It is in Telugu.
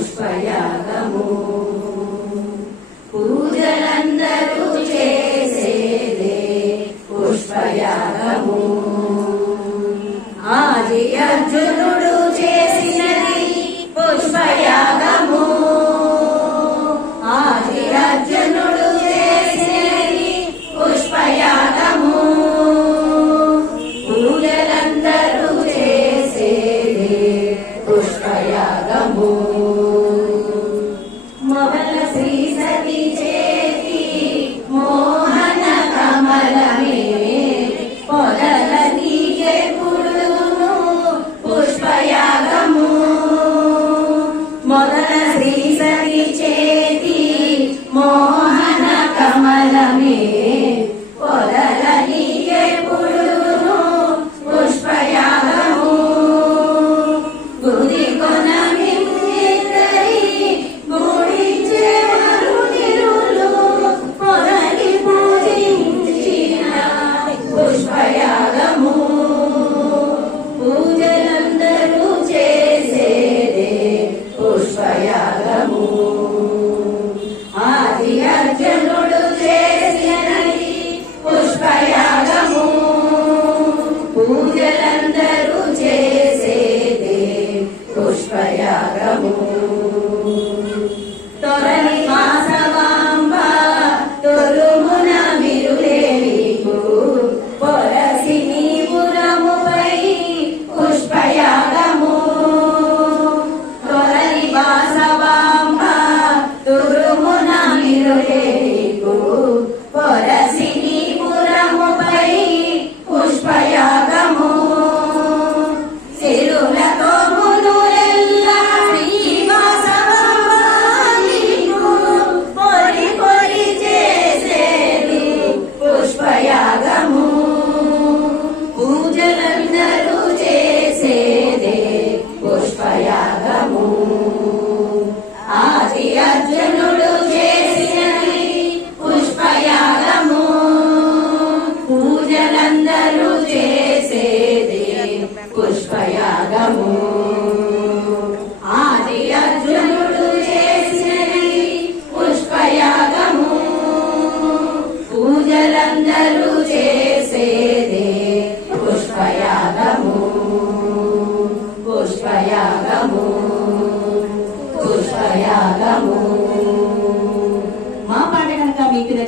Deus, Pai ಪ್ರಯಾಗವು జగము ఆది అర్జునుడు